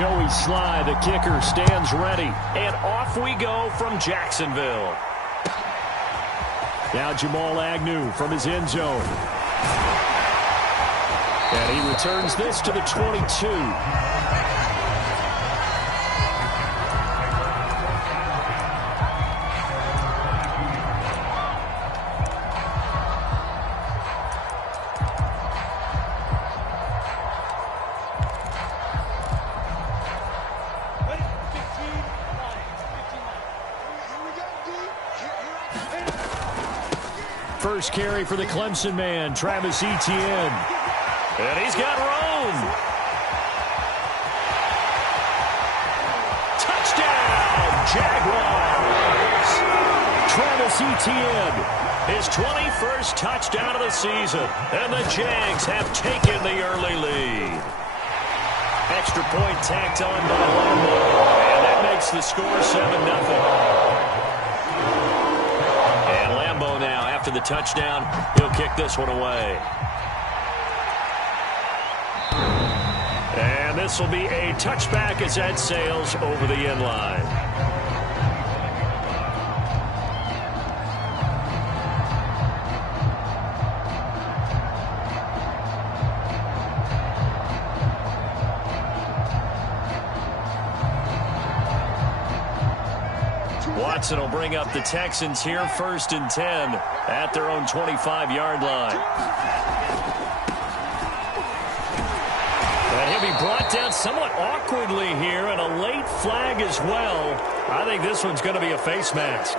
Joey Sly, the kicker, stands ready. And off we go from Jacksonville. Now Jamal Agnew from his end zone. And he returns this to the 22. First carry for the Clemson man, Travis Etienne. And he's got room. Touchdown, Jaguars. Travis Etienne, his 21st touchdown of the season. And the Jags have taken the early lead. Extra point tacked on by Lambeau. And that makes the score 7-0. Now, after the touchdown, he'll kick this one away. And this will be a touchback as that sails over the end line. Watson will bring up the Texans here, 1st and 10 at their own 25-yard line. And he'll be brought down somewhat awkwardly here, and a late flag as well. I think this one's going to be a face mask.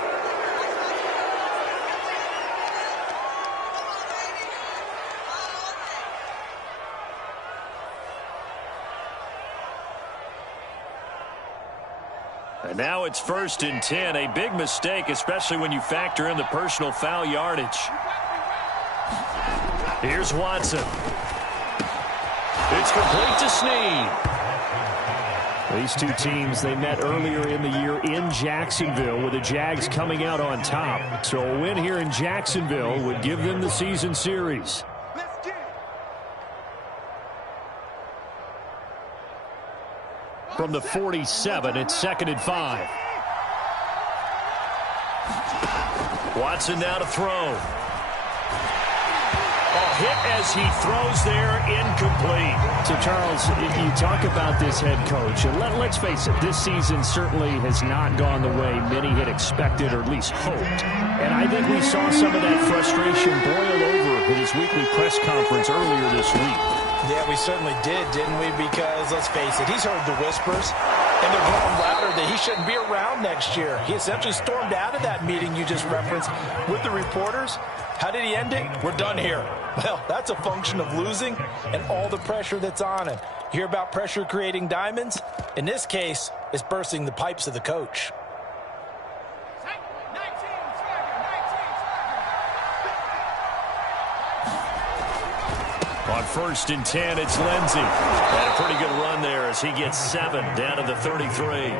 And now it's 1st and 10, a big mistake, especially when you factor in the personal foul yardage. Here's Watson. It's complete to Snead. These two teams, they met earlier in the year in Jacksonville with the Jags coming out on top. So a win here in Jacksonville would give them the season series. From the 47, it's 2nd and 5. Watson now to throw. A hit as he throws there, incomplete. So, Charles, you talk about this head coach, and let's face it, this season certainly has not gone the way many had expected or at least hoped. And I think we saw some of that frustration boil over at his weekly press conference earlier this week. Yeah, we certainly did, didn't we? Because, let's face it, he's heard the whispers, and they're growing louder that he shouldn't be around next year. He essentially stormed out of that meeting you just referenced with the reporters. How did he end it? We're done here. Well, that's a function of losing and all the pressure that's on him. You hear about pressure creating diamonds? In this case, it's bursting the pipes of the coach. On 1st and 10, it's Lindsey. Had a pretty good run there as he gets 7 down to the 33.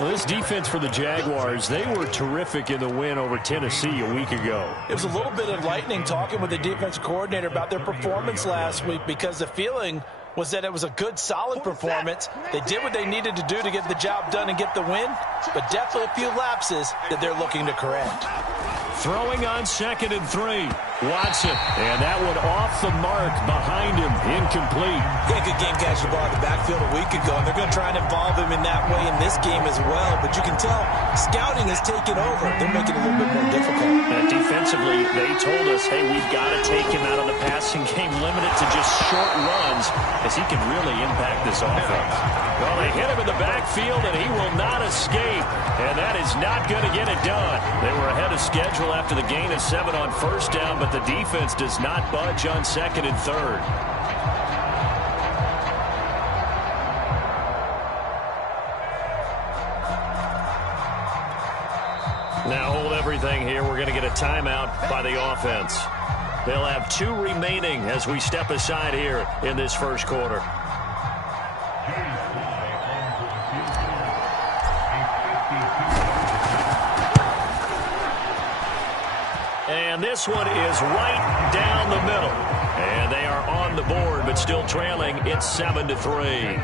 Well, this defense for the Jaguars, they were terrific in the win over Tennessee a week ago. It was a little bit enlightening talking with the defense coordinator about their performance last week, because the feeling was that it was a good, solid performance. They did what they needed to do to get the job done and get the win, but definitely a few lapses that they're looking to correct. Throwing on 2nd and 3. Watson. And that one off the mark behind him. Incomplete. Yeah, good game catching the ball in the backfield a week ago, and they're going to try and involve him in that way in this game as well. But you can tell scouting has taken over. They're making it a little bit more difficult. And defensively, they told us, hey, we've got to take him out of the passing game, limit it to just short runs, as he can really impact this offense. Well, they hit him in the backfield, and he will not escape. And that is not going to get it done. They were ahead of schedule after the gain of 7 on 1st down, but the defense does not budge on 2nd and 3rd. Now hold everything here. We're going to get a timeout by the offense. They'll have 2 remaining as we step aside here in this first quarter. And this one is right down the middle. And they are on the board, but still trailing. It's 7-3.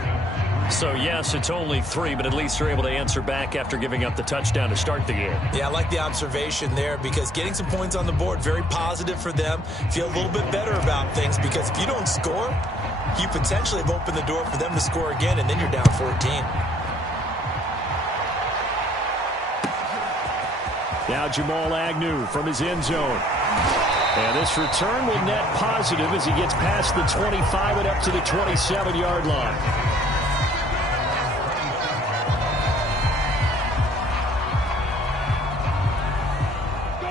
So, yes, it's only 3, but at least they're able to answer back after giving up the touchdown to start the game. Yeah, I like the observation there because getting some points on the board, very positive for them. Feel a little bit better about things because if you don't score, you potentially have opened the door for them to score again, and then you're down 14. Now Jamal Agnew from his end zone. And this return will net positive as he gets past the 25 and up to the 27-yard line.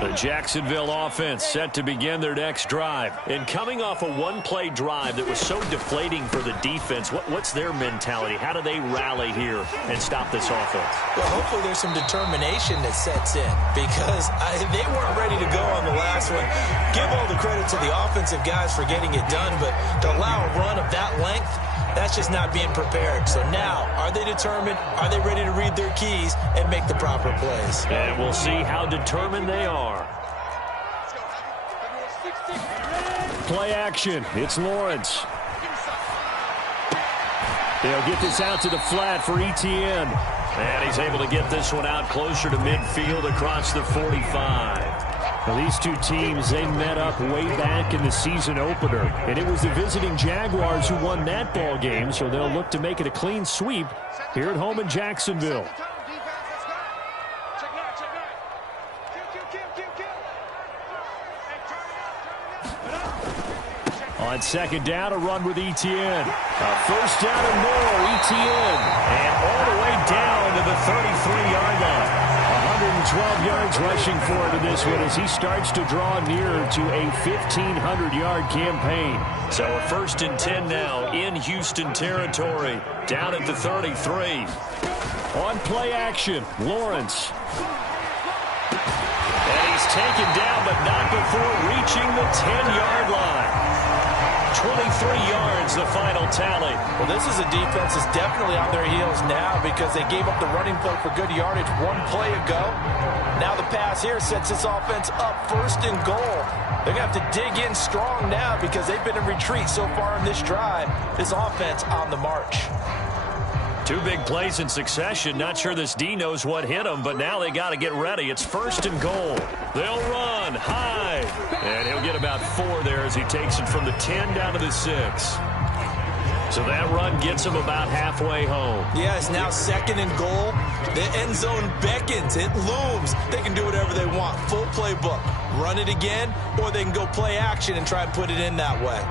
The Jacksonville offense set to begin their next drive. And coming off a one-play drive that was so deflating for the defense, what's their mentality? How do they rally here and stop this offense? Well, hopefully there's some determination that sets in because they weren't ready to go on the last one. Give all the credit to the offensive guys for getting it done, but to allow a run of that length, that's just not being prepared. So now, are they determined? Are they ready to read their keys and make the proper plays? And we'll see how determined they are. Play action. It's Lawrence. They'll get this out to the flat for Etienne. And he's able to get this one out closer to midfield across the 45. Now, these two teams, they met up way back in the season opener. And it was the visiting Jaguars who won that ball game, so they'll look to make it a clean sweep here at home in Jacksonville. On second down, a run with Etienne. A first down and more, Etienne. And all the way down to the 33-yard line. 112 yards rushing for him in this one as he starts to draw nearer to a 1,500-yard campaign. So a 1st and 10 now in Houston territory, down at the 33. On play action, Lawrence. And he's taken down, but not before reaching the 10-yard line. 23 yards, the final tally. Well, this is a defense that's definitely on their heels now because they gave up the running play for good yardage one play ago. Now the pass here sets this offense up 1st and goal. They're going to have to dig in strong now because they've been in retreat so far in this drive. This offense on the march. 2 big plays in succession. Not sure this D knows what hit him, but now they got to get ready. It's 1st and goal. They'll run high. And he'll get about 4 there as he takes it from the 10 down to the 6. So that run gets him about halfway home. Yeah, it's now 2nd and goal. The end zone beckons. It looms. They can do whatever they want. Full playbook. Run it again, or they can go play action and try and put it in that way.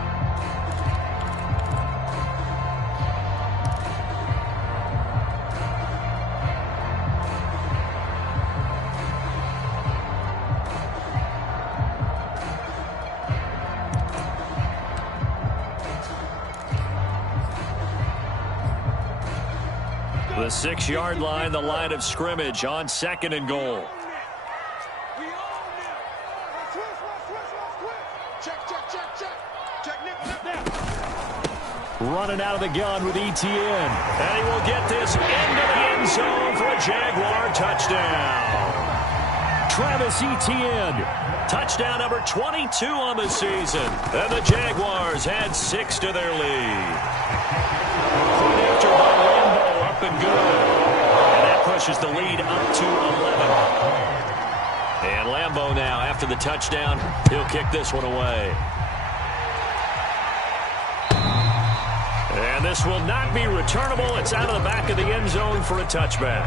The 6-yard line, the line of scrimmage on 2nd and goal. Running out of the gun with Etienne. And he will get this into the end zone for a Jaguar touchdown. Travis Etienne. Touchdown number 22 on the season. And the Jaguars add 6 to their lead. Point after by Lambeau, up and good. And that pushes the lead up to 11. And Lambeau now, after the touchdown, he'll kick this one away. And this will not be returnable. It's out of the back of the end zone for a touchback.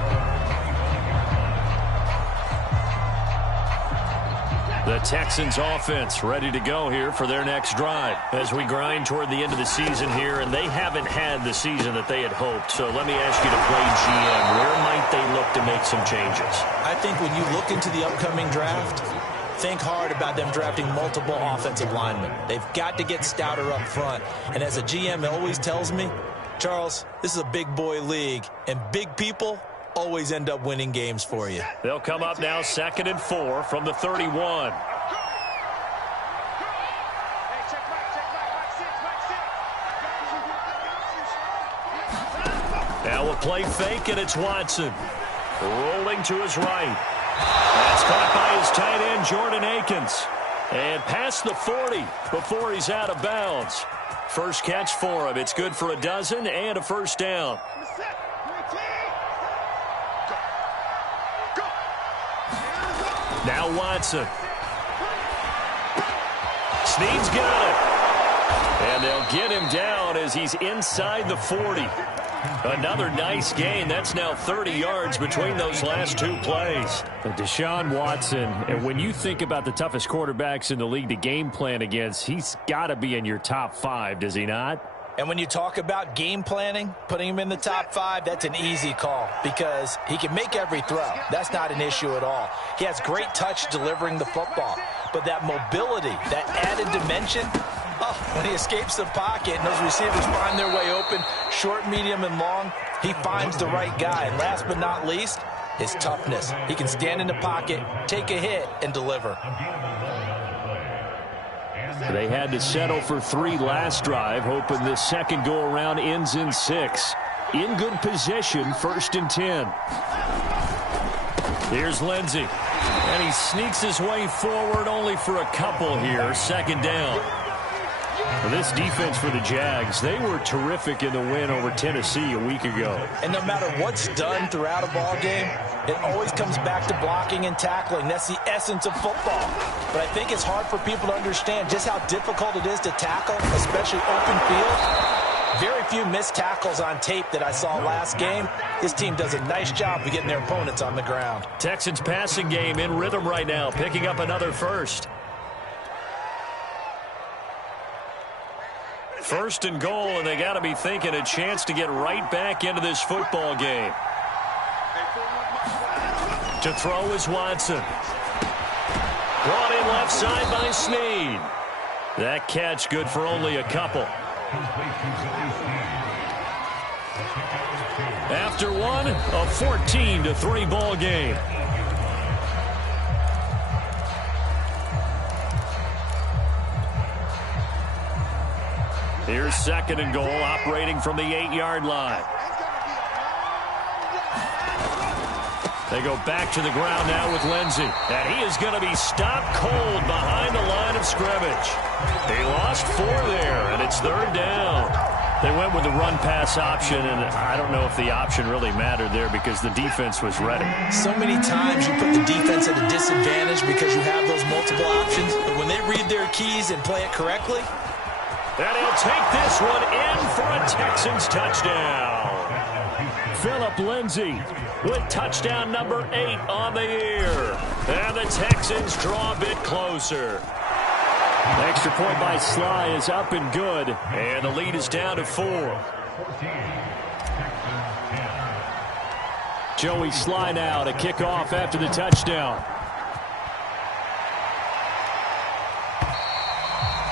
The Texans offense ready to go here for their next drive as we grind toward the end of the season here, and they haven't had the season that they had hoped. So let me ask you to play GM. Where might they look to make some changes? I think when you look into the upcoming draft, think hard about them drafting multiple offensive linemen. They've got to get stouter up front. And as a GM always tells me, Charles, this is a big boy league, and big people always end up winning games for you. They'll come up now 2nd and 4 from the 31. Now we'll play fake, and it's Watson. Rolling to his right. That's caught by his tight end, Jordan Akins. And past the 40 before he's out of bounds. First catch for him. It's good for a dozen and a first down. Now Watson. Snead's got it. And they'll get him down as he's inside the 40. Another nice gain. That's now 30 yards between those last two plays. Deshaun Watson, and when you think about the toughest quarterbacks in the league to game plan against, he's got to be in your top 5, does he not? And when you talk about game planning, putting him in the top 5, that's an easy call because he can make every throw. That's not an issue at all. He has great touch delivering the football. But that mobility, that added dimension, when he escapes the pocket and those receivers find their way open, short, medium, and long, he finds the right guy. And last but not least, his toughness. He can stand in the pocket, take a hit, and deliver. They had to settle for 3 last drive, hoping this second go-around ends in 6. In good position, 1st and 10. Here's Lindsey. And he sneaks his way forward only for a couple here. 2nd down. This defense for the Jags, they were terrific in the win over Tennessee a week ago. And no matter what's done throughout a ball game, it always comes back to blocking and tackling. That's the essence of football. But I think it's hard for people to understand just how difficult it is to tackle, especially open field. Very few missed tackles on tape that I saw last game. This team does a nice job of getting their opponents on the ground. Texans passing game in rhythm right now, picking up another first. 1st and goal, and they got to be thinking a chance to get right back into this football game. To throw is Watson. Brought in left side by Snead. That catch good for only a couple. After one, a 14-3 ball game. Here's 2nd and goal, operating from the 8-yard line. They go back to the ground now with Lindsey. And he is going to be stopped cold behind the line of scrimmage. He lost 4 there, and it's 3rd down. They went with the run-pass option, and I don't know if the option really mattered there because the defense was ready. So many times you put the defense at a disadvantage because you have those multiple options. But when they read their keys and play it correctly, and he'll take this one in for a Texans touchdown. Phillip Lindsay with touchdown number 8 on the year. And the Texans draw a bit closer. The extra point by Sly is up and good. And the lead is down to 4. Joey Sly now to kick off after the touchdown.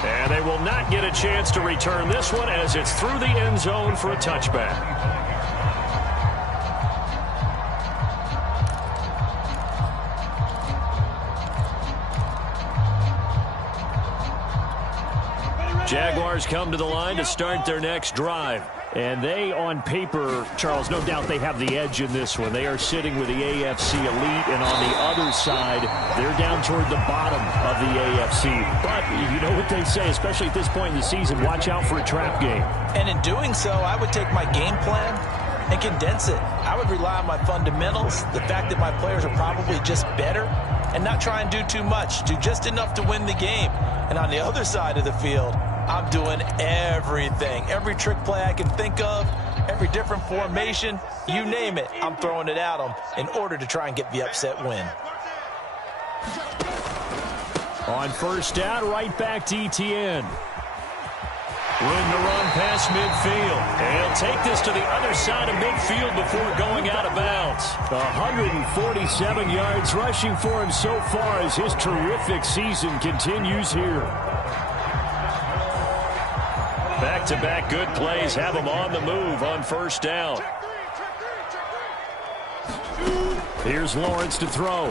And they will not get a chance to return this one as it's through the end zone for a touchback. Jaguars come to the line to start their next drive. And they, on paper, Charles, no doubt they have the edge in this one. They are sitting with the AFC elite, and on the other side, they're down toward the bottom of the AFC. But you know what they say, especially at this point in the season, watch out for a trap game. And in doing so, I would take my game plan and condense it. I would rely on my fundamentals, the fact that my players are probably just better, and not try and do too much, do just enough to win the game. And on the other side of the field, I'm doing everything. Every trick play I can think of, every different formation, you name it, I'm throwing it at them in order to try and get the upset win. On 1st down, right back to Etienne. Room to run past midfield. And he'll take this to the other side of midfield before going out of bounds. 147 yards rushing for him so far as his terrific season continues here. Back-to-back good plays have him on the move on 1st down. Here's Lawrence to throw.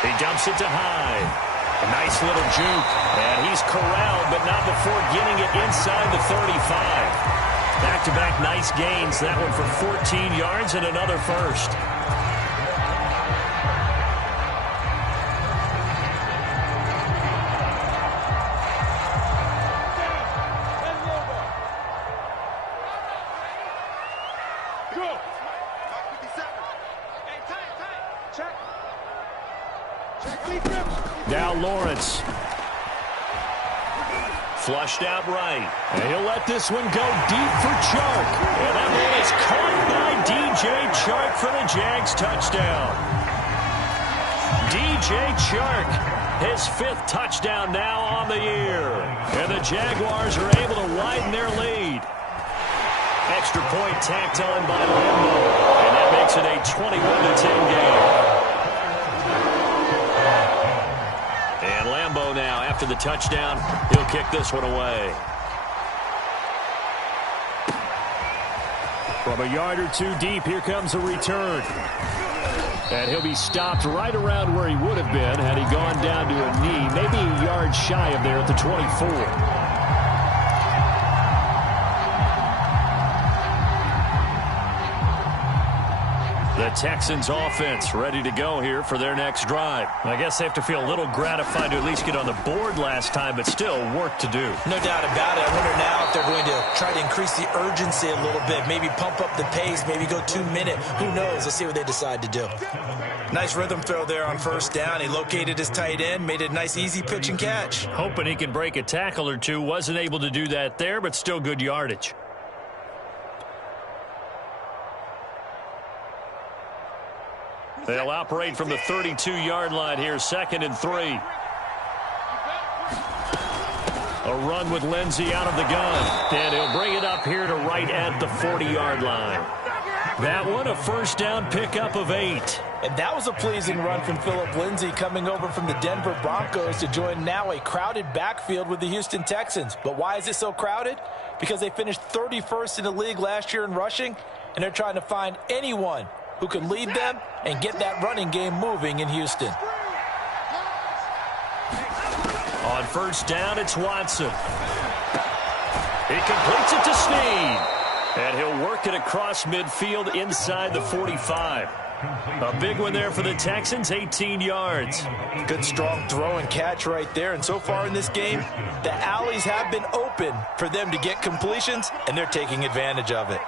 He dumps it to Hyde. A nice little juke. And he's corralled, but not before getting it inside the 35. Back-to-back nice gains. That one for 14 yards and another first. Now Lawrence. Flushed out right. And he'll let this one go deep for Chark. And that ball is caught by DJ Chark for the Jags touchdown. DJ Chark, his 5th touchdown now on the year. And the Jaguars are able to widen their lead. Extra point tacked on by Lambo. And that makes it a 21-10 game. And Lambo now, after the touchdown, he'll kick this one away. From a yard or two deep, here comes a return. And he'll be stopped right around where he would have been had he gone down to a knee, maybe a yard shy of there at the 24. The Texans offense ready to go here for their next drive. I guess they have to feel a little gratified to at least get on the board last time, but still work to do. No doubt about it. I wonder now if they're going to try to increase the urgency a little bit, maybe pump up the pace, maybe go 2 minute. Who knows? Let's see what they decide to do. Nice rhythm throw there on first down. He located his tight end, made it a nice easy pitch and catch. Hoping he can break a tackle or two. Wasn't able to do that there, but still good yardage. They'll operate from the 32-yard line here, 2nd and 3. A run with Lindsey out of the gun. And he'll bring it up here to right at the 40-yard line. That one, a first down pickup of 8. And that was a pleasing run from Phillip Lindsay coming over from the Denver Broncos to join now a crowded backfield with the Houston Texans. But why is it so crowded? Because they finished 31st in the league last year in rushing, and they're trying to find anyone who can lead them and get that running game moving in Houston. On first down, it's Watson. He completes it to Snead. And he'll work it across midfield inside the 45. A big one there for the Texans, 18 yards. Good strong throw and catch right there. And so far in this game, the alleys have been open for them to get completions, and they're taking advantage of it.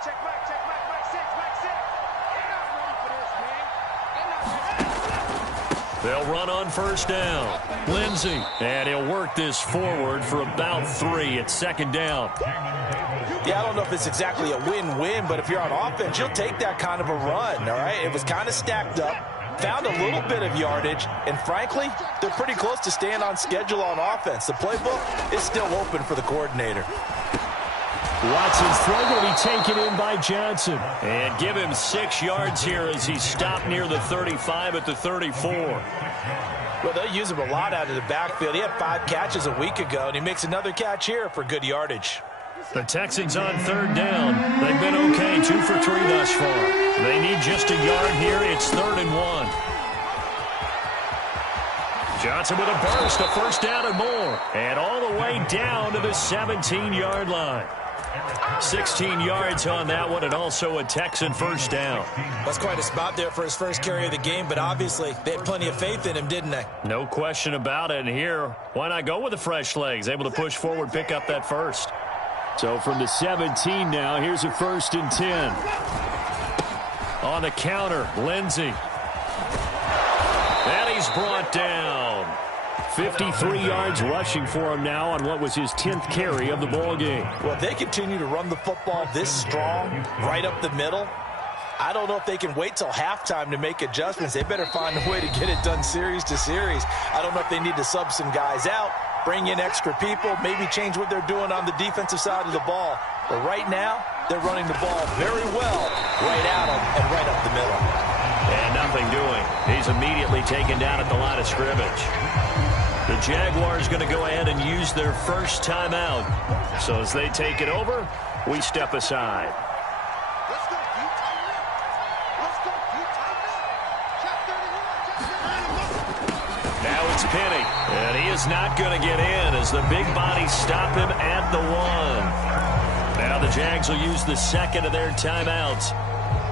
They'll run on first down. Lindsey. And he'll work this forward for about 3 at 2nd down. Yeah, I don't know if it's exactly a win-win, but if you're on offense, you'll take that kind of a run, all right? It was kind of stacked up, found a little bit of yardage, and frankly, they're pretty close to staying on schedule on offense. The playbook is still open for the coordinator. Watson's throw will be taken in by Johnson. And give him 6 yards here as he's stopped near the 35 at the 34. Well, they'll use him a lot out of the backfield. He had 5 catches a week ago, and he makes another catch here for good yardage. The Texans on 3rd down. They've been okay, 2 for 3 thus far. They need just a yard here. It's 3rd and 1. Johnson with a burst, a first down and more. And all the way down to the 17-yard line. 16 yards on that one, and also a Texan first down. That's quite a spot there for his first carry of the game, but obviously they had plenty of faith in him, didn't they? No question about it. And here, why not go with the fresh legs? Able to push forward, pick up that first. So from the 17 now, here's a 1st and 10. On the counter, Lindsey. And he's brought down. 53 yards rushing for him now on what was his 10th carry of the ball game. Well, if they continue to run the football this strong, right up the middle, I don't know if they can wait till halftime to make adjustments. They better find a way to get it done series to series. I don't know if they need to sub some guys out, bring in extra people, maybe change what they're doing on the defensive side of the ball. But right now, they're running the ball very well right at them and right up the middle. And nothing doing. He's immediately taken down at the line of scrimmage. The Jaguars going to go ahead and use their first timeout. So as they take it over, we step aside. Now it's Penny. And he is not going to get in as the big bodies stop him at the 1. Now the Jags will use the second of their timeouts.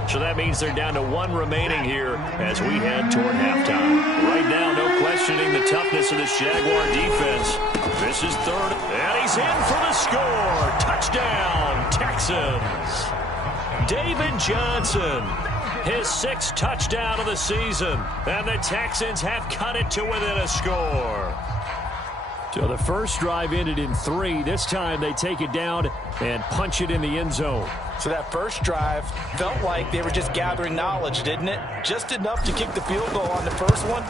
So that means they're down to 1 remaining here as we head toward halftime. Right now, no questioning the toughness of this Jaguar defense. This is 3rd, and he's in for the score. Touchdown, Texans. David Johnson. his 6th touchdown of the season. And the Texans have cut it to within a score. So the first drive ended in 3. This time they take it down and punch it in the end zone. So that first drive felt like they were just gathering knowledge, didn't it? Just enough to kick the field goal on the first one.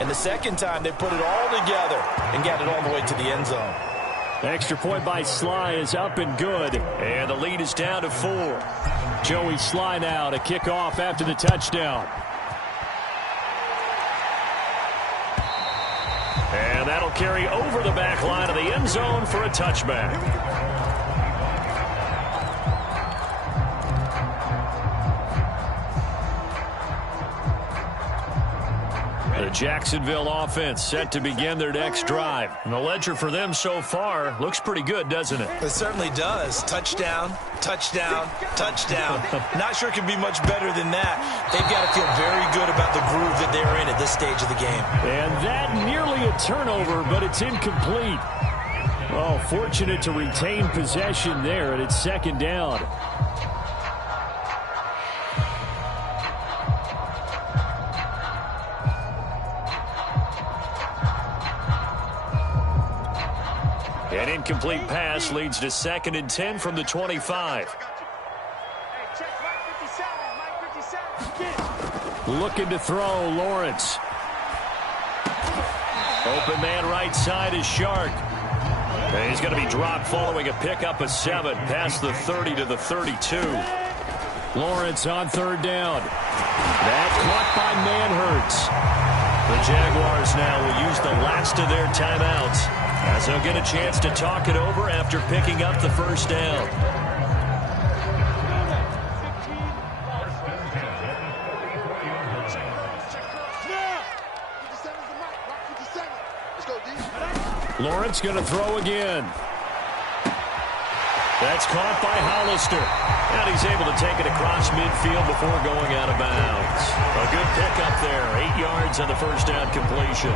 And the second time they put it all together and got it all the way to the end zone. The extra point by Sly is up and good. And the lead is down to 4. Joey Sly now to kick off after the touchdown. And that'll carry over the back line of the end zone for a touchback. The Jacksonville offense set to begin their next drive. And the ledger for them so far looks pretty good, doesn't it? It certainly does. Touchdown, touchdown, touchdown. Not sure it can be much better than that. They've got to feel very good about the groove that they're in at this stage of the game. And that nearly a turnover, but it's incomplete. Oh, fortunate to retain possession there, and it's second down. An incomplete pass leads to 2nd and 10 from the 25. Looking to throw, Lawrence. Open man right side is Shark. And he's going to be dropped following a pickup of 7 past the 30 to the 32. Lawrence on 3rd down. That caught by Manhertz. The Jaguars now will use the last of their timeouts as they'll get a chance to talk it over after picking up the first down. Lawrence going to throw again. That's caught by Hollister. And he's able to take it across midfield before going out of bounds. A good pickup there. 8 yards on the first down completion.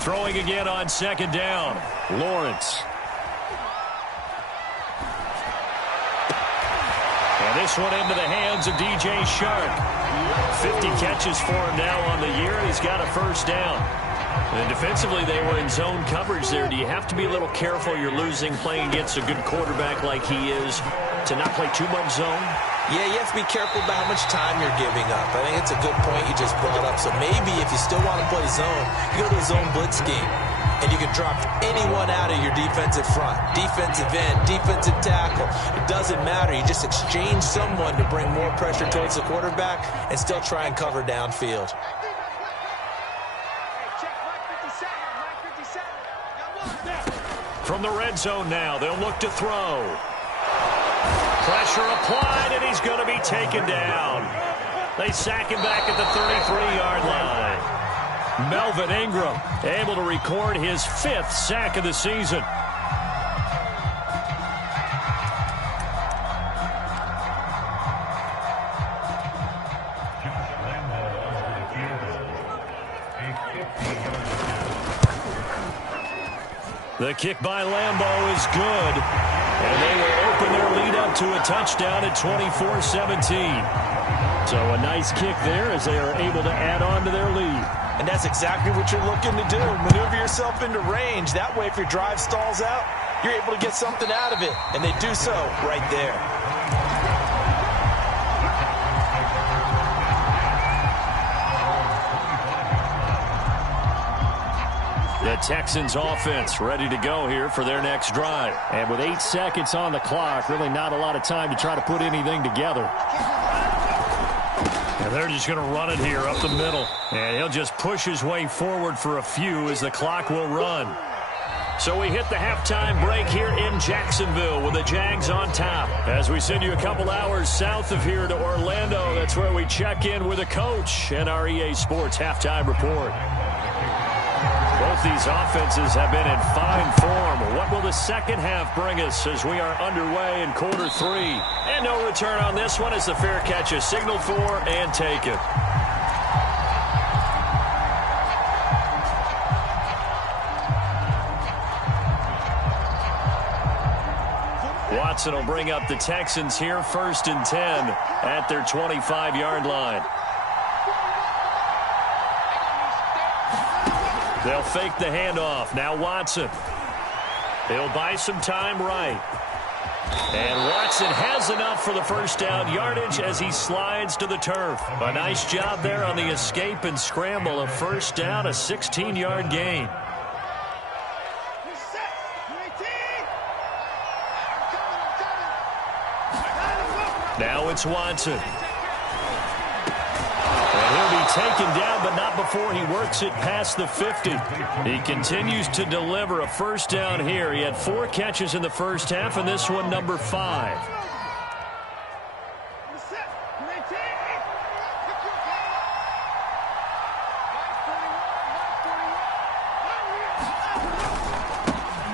Throwing again on 2nd down. Lawrence. And this one into the hands of DJ Shark. 50 catches for him now on the year, and he's got a first down. And defensively, they were in zone coverage there. Do you have to be a little careful? You're losing playing against a good quarterback like he is to not play too much zone? Yeah, you have to be careful about how much time you're giving up. I think it's a good point you just brought up. So maybe if you still want to play zone, you go to the zone blitz scheme. And you can drop anyone out of your defensive front. Defensive end, defensive tackle. It doesn't matter. You just exchange someone to bring more pressure towards the quarterback and still try and cover downfield. From the red zone now, they'll look to throw. Pressure applied, and he's going to be taken down. They sack him back at the 33-yard line. Melvin Ingram able to record his 5th sack of the season. The kick by Lambeau is good. And they will open their lead up to a touchdown at 24-17. So a nice kick there as they are able to add on to their lead. And that's exactly what you're looking to do. Maneuver yourself into range. That way, if your drive stalls out, you're able to get something out of it. And they do so right there. The Texans offense ready to go here for their next drive. And with 8 seconds on the clock, really not a lot of time to try to put anything together. And they're just going to run it here up the middle. And he'll just push his way forward for a few as the clock will run. So we hit the halftime break here in Jacksonville with the Jags on top. As we send you a couple hours south of here to Orlando, that's where we check in with the coach and our EA Sports halftime report. Both these offenses have been in fine form. What will the second half bring us as we are underway in quarter 3? And no return on this one as the fair catch is signaled for and taken. Watson will bring up the Texans here 1st and 10 at their 25-yard line. They'll fake the handoff. Now Watson. He'll buy some time right. And Watson has enough for the first down yardage as he slides to the turf. A nice job there on the escape and scramble. A first down, a 16-yard gain. Now it's Watson. And he'll be taken down, but not before he works it past the 50. He continues to deliver a first down here. He had 4 catches in the first half, and this one number 5.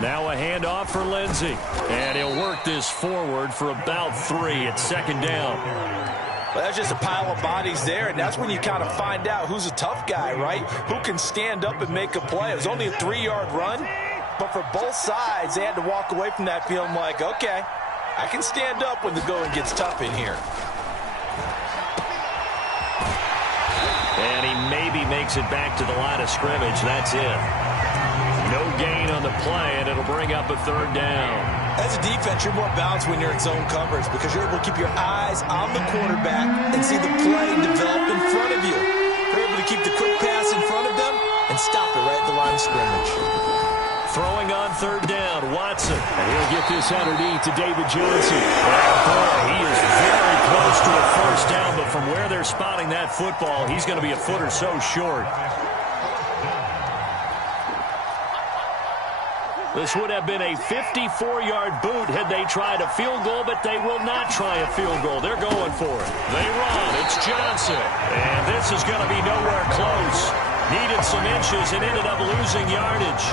Now a handoff for Lindsey. And he'll work this forward for about 3 at 2nd down. Well, that's just a pile of bodies there, and that's when you kind of find out who's a tough guy, right? Who can stand up and make a play. It was only a 3-yard run, but for both sides, they had to walk away from that feeling like, okay, I can stand up when the going gets tough in here. And he maybe makes it back to the line of scrimmage. That's it. No gain on the play, and it'll bring up a 3rd down. As a defense, you're more balanced when you're in zone coverage because you're able to keep your eyes on the quarterback and see the play develop in front of you. You're able to keep the quick pass in front of them and stop it right at the line of scrimmage. Throwing on 3rd down, Watson. And he'll get this underneath to David Johnson. He is very close to a first down, but from where they're spotting that football, he's going to be a foot or so short. This would have been a 54-yard boot had they tried a field goal, but they will not try a field goal. They're going for it. They run. It's Johnson. And this is going to be nowhere close. Needed some inches and ended up losing yardage.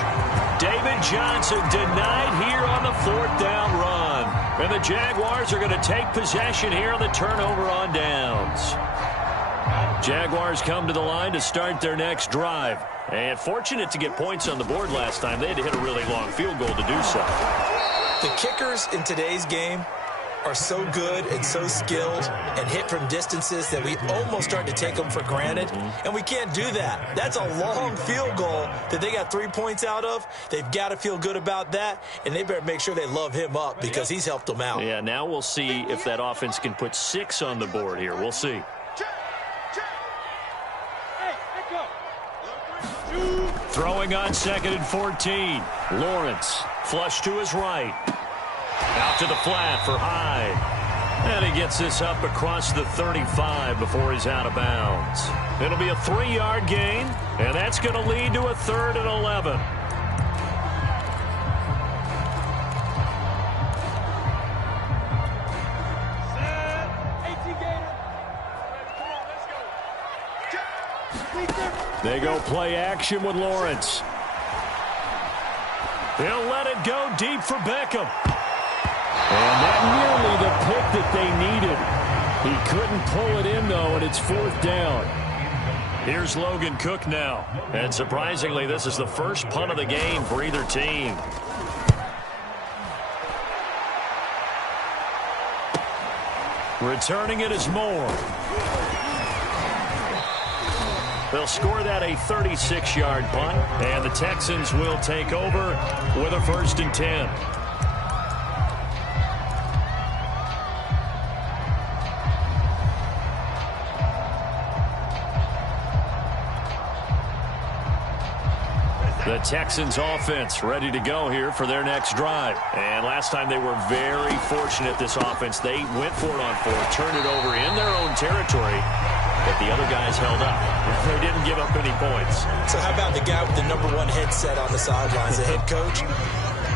David Johnson denied here on the 4th down run. And the Jaguars are going to take possession here on the turnover on downs. Jaguars come to the line to start their next drive. And fortunate to get points on the board last time. They had to hit a really long field goal to do so. The kickers in today's game are so good and so skilled and hit from distances that we almost start to take them for granted. And we can't do that. That's a long field goal that they got 3 points out of. They've got to feel good about that, and they better make sure they love him up because he's helped them out. Yeah, now we'll see if that offense can put 6 on the board here. We'll see. Throwing on 2nd and 14. Lawrence, flush to his right. Out to the flat for Hyde. And he gets this up across the 35 before he's out of bounds. It'll be a 3-yard gain, and that's going to lead to a 3rd and 11. They go play action with Lawrence. They'll let it go deep for Beckham. And that nearly the pick that they needed. He couldn't pull it in, though, and it's 4th down. Here's Logan Cook now. And surprisingly, this is the first punt of the game for either team. Returning it is Moore. They'll score that a 36-yard punt, and the Texans will take over with a 1st and 10. The Texans offense ready to go here for their next drive. And last time they were very fortunate, this offense. They went for it on 4th, turned it over in their own territory, but the other guys held up. They didn't give up any points. So how about the guy with the #1 headset on the sidelines, the head coach?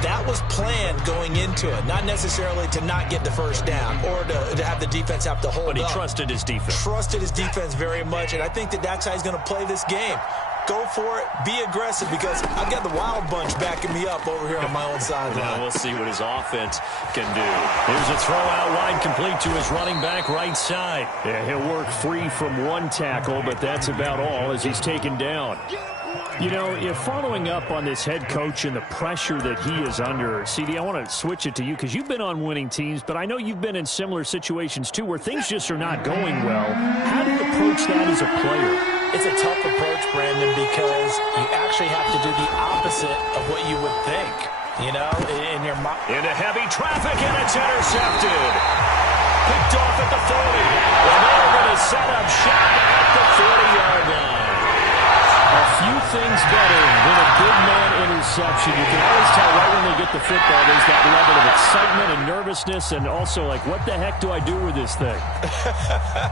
That was planned going into it, not necessarily to not get the first down or to have the defense have to hold up. But he trusted his defense. Trusted his defense very much, and I think that's how he's going to play this game. Go for it. Be aggressive because I've got the Wild Bunch backing me up over here on my own sideline. Now we'll see what his offense can do. Here's a throw out wide, complete to his running back right side. Yeah, he'll work free from 1 tackle, but that's about all as he's taken down. You know, if following up on this head coach and the pressure that he is under, CD, I want to switch it to you because you've been on winning teams, but I know you've been in similar situations too where things just are not going well. How do you approach that as a player? It's a tough approach, Brandon, because you actually have to do the opposite of what you would think. You know, in your mind. Into heavy traffic, and it's intercepted. Picked off at the 40. And they're going to set up shop at the 40-yard line. A few things better than a big man interception. You can always tell right when they get the football, there's that level of excitement and nervousness, and also like, what the heck do I do with this thing?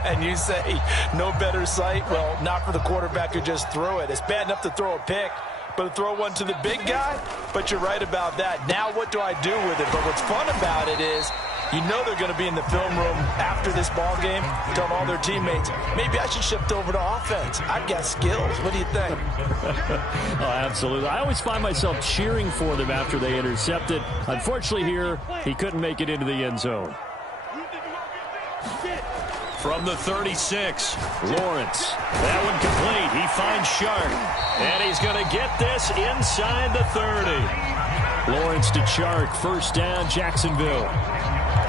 And you say, no better sight? Well, not for the quarterback who just threw it. It's bad enough to throw a pick, but to throw one to the big guy? But you're right about that. Now what do I do with it? But what's fun about it is, you know they're going to be in the film room after this ball game, telling all their teammates, maybe I should shift over to offense. I've got skills. What do you think? Oh, absolutely. I always find myself cheering for them after they intercept it. Unfortunately here, he couldn't make it into the end zone. From the 36, Lawrence. that one complete. He finds Shark, and he's going to get this inside the 30. Lawrence to Chark, first down, Jacksonville.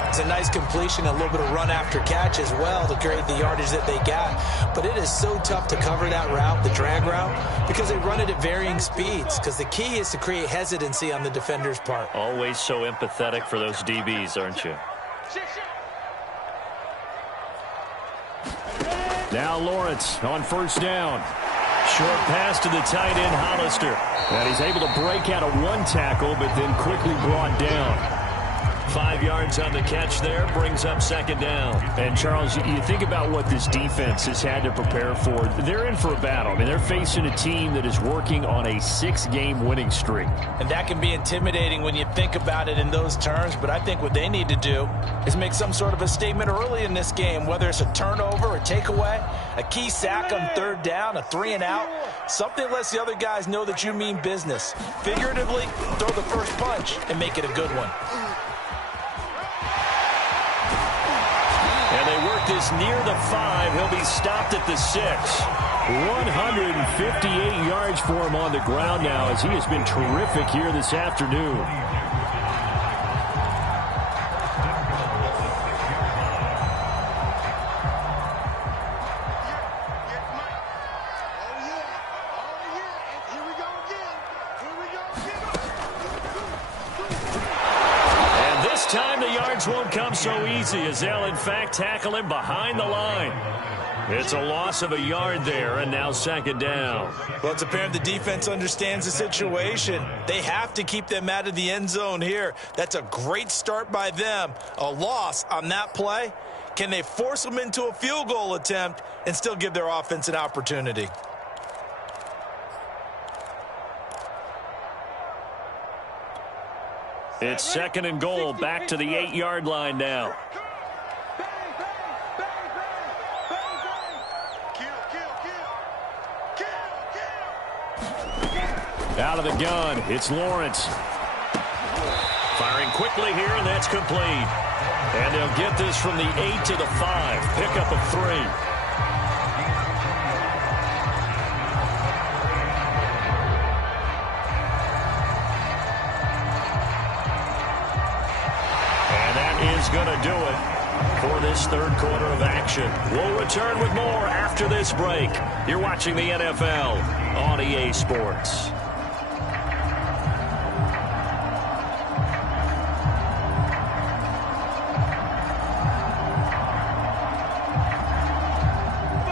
It's a nice completion, a little bit of run after catch as well to create the yardage that they got. But it is so tough to cover that route, the drag route, because they run it at varying speeds. Because the key is to create hesitancy on the defender's part. Always so empathetic for those DBs, aren't you? Now Lawrence on first down. Short pass to the tight end, Hollister. And he's able to break out of one tackle, but then quickly brought down. 5 yards on the catch there, brings up second down. And, Charles, you think about what this defense has had to prepare for. They're in for a battle. I mean, they're facing a team that is working on a 6-game winning streak. And that can be intimidating when you think about it in those terms, but I think what they need to do is make some sort of a statement early in this game, whether it's a turnover, a takeaway, a key sack on third down, a 3-and-out, something that lets the other guys know that you mean business. Figuratively, throw the first punch and make it a good one. And they work this near the 5. He'll be stopped at the 6. 158 yards for him on the ground now as he has been terrific here this afternoon. Won't come so easy as they'll in fact tackle him behind the line. It's a loss of a yard there, and now second down. Well, it's apparent the defense understands the situation. They have to keep them out of the end zone here. That's a great start by them. A loss on that play. Can they force them into a field goal attempt and still give their offense an opportunity? It's second and goal, back to the 8-yard line now. Out of the gun, it's Lawrence. Firing quickly here, and that's complete. And they'll get this from the 8 to the 5. Pickup of 3. Going to do it for this third quarter of action. We'll return with more after this break. You're watching the NFL on EA Sports.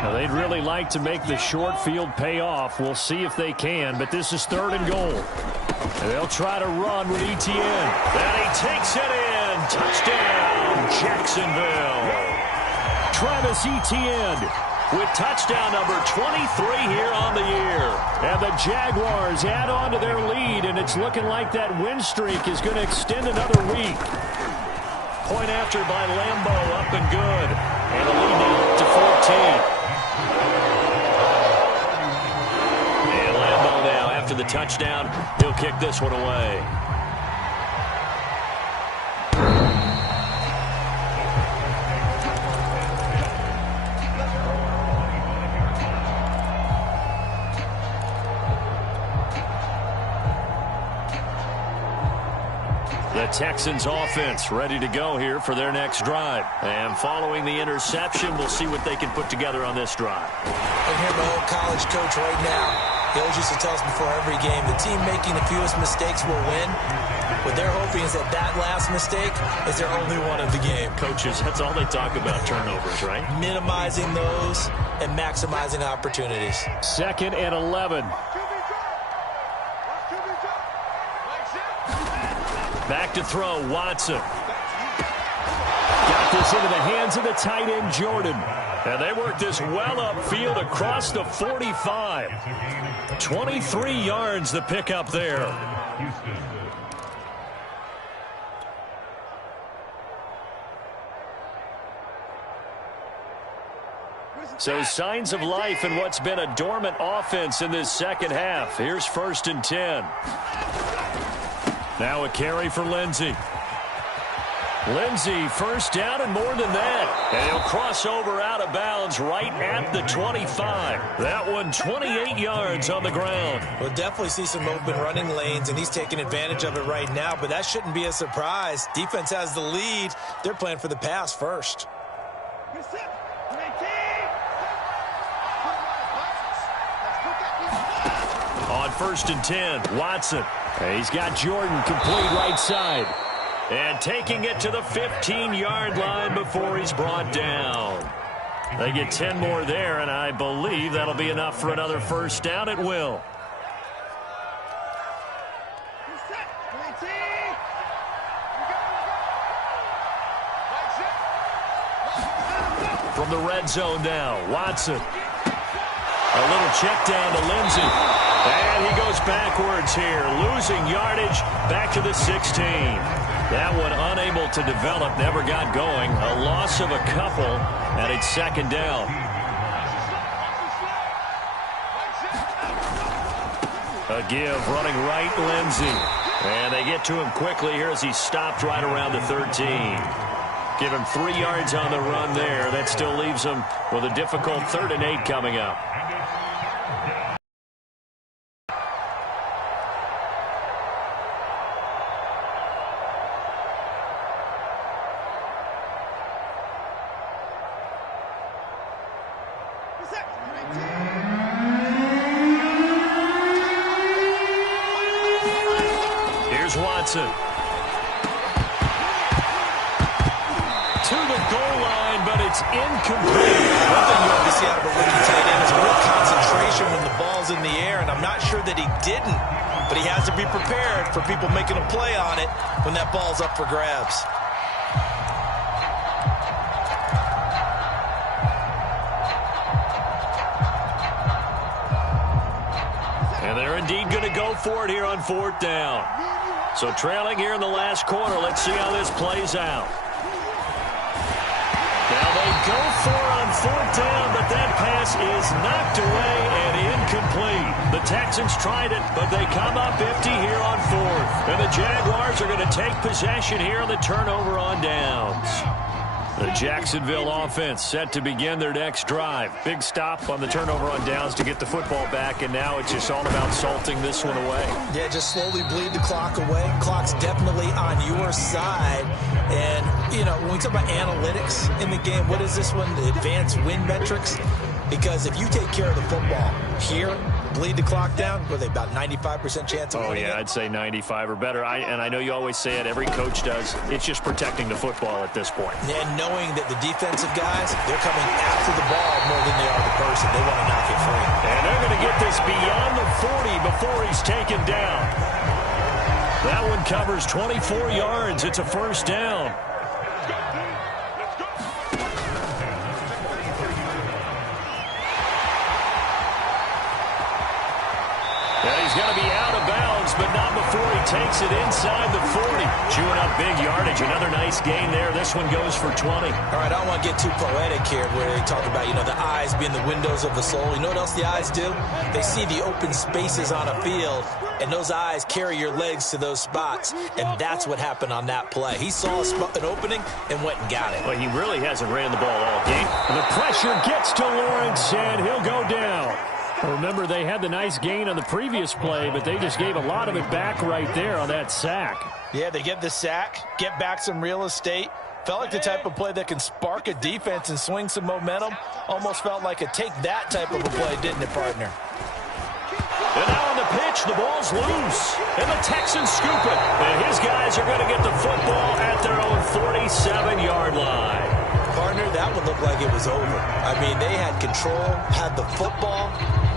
Now, they'd really like to make the short field pay off. We'll see if they can, but this is third and goal. And they'll try to run with ETN. And he takes it in. Touchdown, Jacksonville. Travis Etienne with touchdown number 23 here on the year. And the Jaguars add on to their lead, and it's looking like that win streak is going to extend another week. Point after by Lambeau, up and good. And the lead now up to 14. And Lambeau now, after the touchdown, he'll kick this one away. The Texans offense ready to go here for their next drive. And following the interception, we'll see what they can put together on this drive. I hear my old college coach right now. He always used to tell us before every game, the team making the fewest mistakes will win. What they're hoping is that that last mistake is their only one of the game. Coaches, that's all they talk about, turnovers, right? Minimizing those and maximizing opportunities. 2nd and 11. Back to throw, Watson. Got this into the hands of the tight end, Jordan. And they work this well upfield across the 45. 23 yards the pickup there. So signs of life in what's been a dormant offense in this second half. Here's 1st and 10. Now a carry for Lindsey. Lindsey, first down and more than that. And he'll cross over out of bounds right at the 25. That one 28 yards on the ground. We'll definitely see some open running lanes, and he's taking advantage of it right now, but that shouldn't be a surprise. Defense has the lead. They're playing for the pass first. On 1st and 10, Watson. He's got Jordan complete right side. And taking it to the 15-yard line before he's brought down. They get 10 more there, and I believe that'll be enough for another first down. It will. From the red zone now, Watson. A little check down to Lindsey. And he goes backwards here, losing yardage back to the 16. That one unable to develop, never got going. A loss of a couple, and it's 2nd down. A give, running right, Lindsey. And they get to him quickly here as he stopped right around the 13. Give him 3 yards on the run there. That still leaves him with a difficult 3rd and 8 coming up. Here's Watson. To the goal line, but it's incomplete. One thing you have to see out of a rookie tight end is a real concentration when the ball's in the air, and I'm not sure that he didn't, but he has to be prepared for people making a play on it when that ball's up for grabs. And they're indeed going to go for it here on 4th down. So trailing here in the last quarter. Let's see how this plays out. Now they go for it on 4th down, but that pass is knocked away and incomplete. The Texans tried it, but they come up empty here on 4th. And the Jaguars are going to take possession here on the turnover on downs. The Jacksonville offense set to begin their next drive. Big stop on the turnover on downs to get the football back, and now it's just all about salting this one away. Yeah, just slowly bleed the clock away. Clock's definitely on your side. And, you know, when we talk about analytics in the game, what is this one? The advanced win metrics? Because if you take care of the football here, bleed the clock down, what are they, about 95% chance of winning? Oh, yeah, I'd say 95 or better. And I know you always say it, every coach does. It's just protecting the football at this point. And knowing that the defensive guys, they're coming after the ball more than they are the person. They want to knock it free. And they're going to get this beyond the 40 before he's taken down. That one covers 24 yards. It's a first down. He's going to be out of bounds, but not before he takes it inside the 40. Chewing up big yardage. Another nice gain there. This one goes for 20. All right, I don't want to get too poetic here where they talk about, you know, the eyes being the windows of the soul. You know what else the eyes do? They see the open spaces on a field, and those eyes carry your legs to those spots, and that's what happened on that play. He saw an opening and went and got it. Well, he really hasn't ran the ball all game. And the pressure gets to Lawrence, and he'll go down. Remember, they had the nice gain on the previous play, but they just gave a lot of it back right there on that sack. Yeah, they get the sack, get back some real estate. Felt like the type of play that can spark a defense and swing some momentum. Almost felt like a take-that type of a play, didn't it, partner? And now on the pitch, the ball's loose. And the Texans scoop it. And his guys are going to get the football at their own 47-yard line. Partner, that would look like it was over. I mean, they had control, had the football,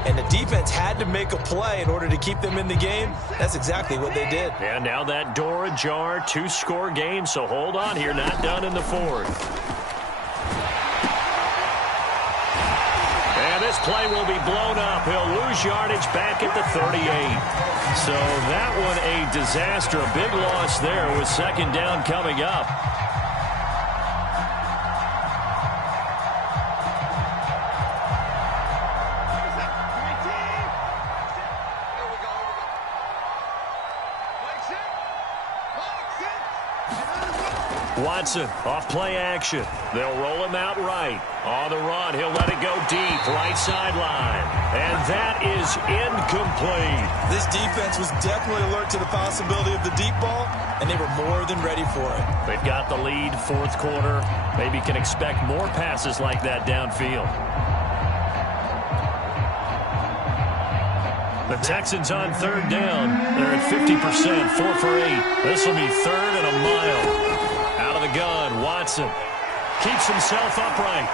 and the defense had to make a play in order to keep them in the game. That's exactly what they did. And now that door ajar, 2-score game, so hold on here, not done in the fourth. And this play will be blown up. He'll lose yardage back at the 38. So that one a disaster, a big loss there with second down coming up. Watson off play action. They'll roll him out right. On the run, he'll let it go deep, right sideline. And that is incomplete. This defense was definitely alert to the possibility of the deep ball, and they were more than ready for it. They've got the lead, fourth quarter. Maybe can expect more passes like that downfield. The Texans on third down. They're at 50%, 4 for 8. This will be third and a mile. Out of the gun, Watson keeps himself upright.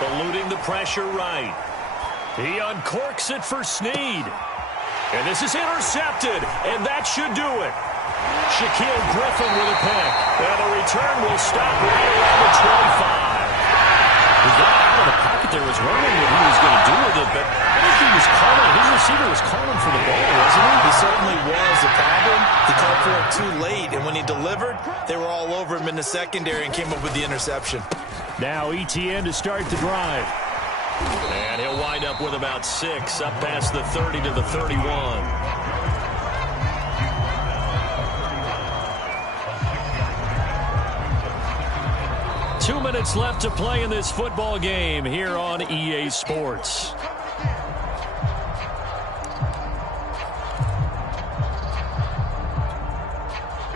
Eluding the pressure right. He uncorks it for Snead. And this is intercepted, and that should do it. Shaquille Griffin with a pick. And the return will stop right around the 25. He got out of the pocket there, was wondering what he was going to do with it, but I think he was calling. His receiver was calling for the ball, wasn't he? He certainly was. The problem, he called for it too late, and when he delivered, they were all over him in the secondary and came up with the interception. Now ETN to start the drive. And he'll wind up with about 6, up past the 30 to the 31. 2 minutes left to play in this football game here on EA Sports.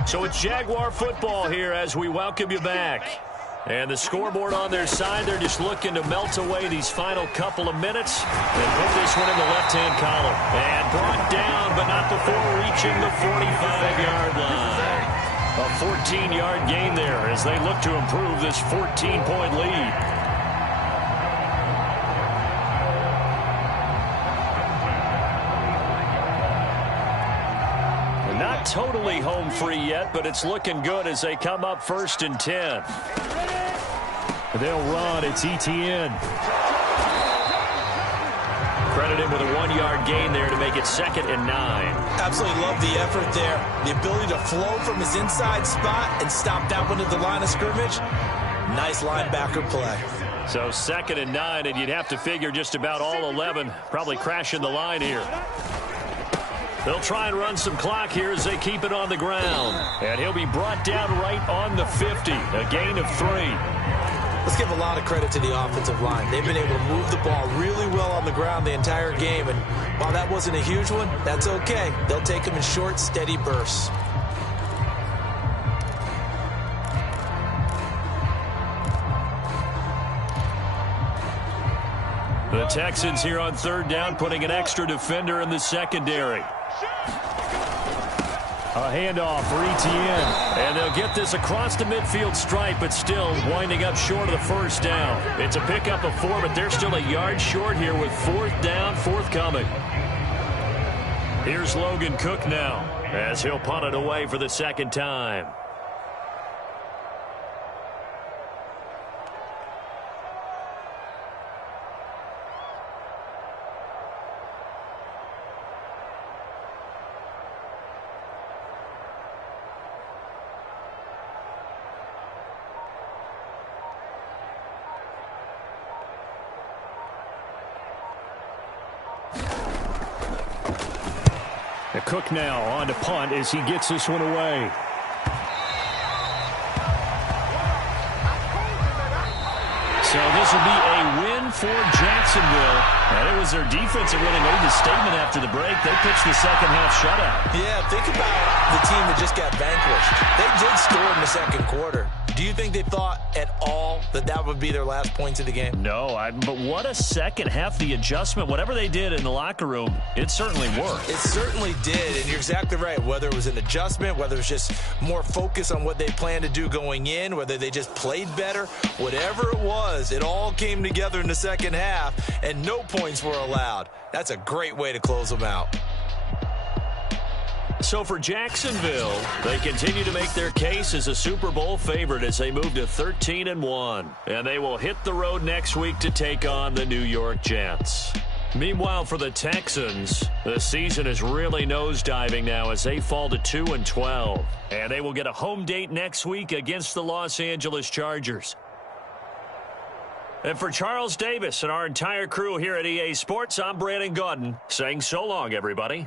So it's Jaguar football here as we welcome you back. And the scoreboard on their side, they're just looking to melt away these final couple of minutes and put this one in the left-hand column. And brought down, but not before reaching the 45-yard line. A 14-yard gain there as they look to improve this 14-point lead. Not totally home free yet, but it's looking good as they come up 1st and 10. They'll run. It's ETN. Credit him with a 1-yard gain there to make it 2nd and 9. Absolutely love the effort there. The ability to flow from his inside spot and stop that one at the line of scrimmage. Nice linebacker play. So 2nd and 9, and you'd have to figure just about all 11 probably crashing the line here. They'll try and run some clock here as they keep it on the ground. And he'll be brought down right on the 50, a gain of 3. Let's give a lot of credit to the offensive line. They've been able to move the ball really well on the ground the entire game. And while that wasn't a huge one, that's okay. They'll take them in short, steady bursts. The Texans here on 3rd down, putting an extra defender in the secondary. A handoff for ETN. And they'll get this across the midfield stripe, but still winding up short of the 1st down. It's a pickup of 4, but they're still a yard short here with 4th down forthcoming. Here's Logan Cook now as he'll punt it away for the 2nd time. Cook now on to punt as he gets this one away. So this will be a win for Jacksonville. And it was their defense that really made the statement after the break. They pitched the second half shutout. Yeah, think about the team that just got vanquished. They did score in the second quarter. Do you think they thought at all that that would be their last points of the game? No, but what a second half. The adjustment, whatever they did in the locker room, it certainly worked. It certainly did, and you're exactly right. Whether it was an adjustment, whether it was just more focus on what they planned to do going in, whether they just played better, whatever it was, it all came together in the second half, and no points were allowed. That's a great way to close them out. So for Jacksonville, they continue to make their case as a Super Bowl favorite as they move to 13-1. And they will hit the road next week to take on the New York Jets. Meanwhile, for the Texans, the season is really nosediving now as they fall to 2-12. And they will get a home date next week against the Los Angeles Chargers. And for Charles Davis and our entire crew here at EA Sports, I'm Brandon Gaudin saying so long, everybody.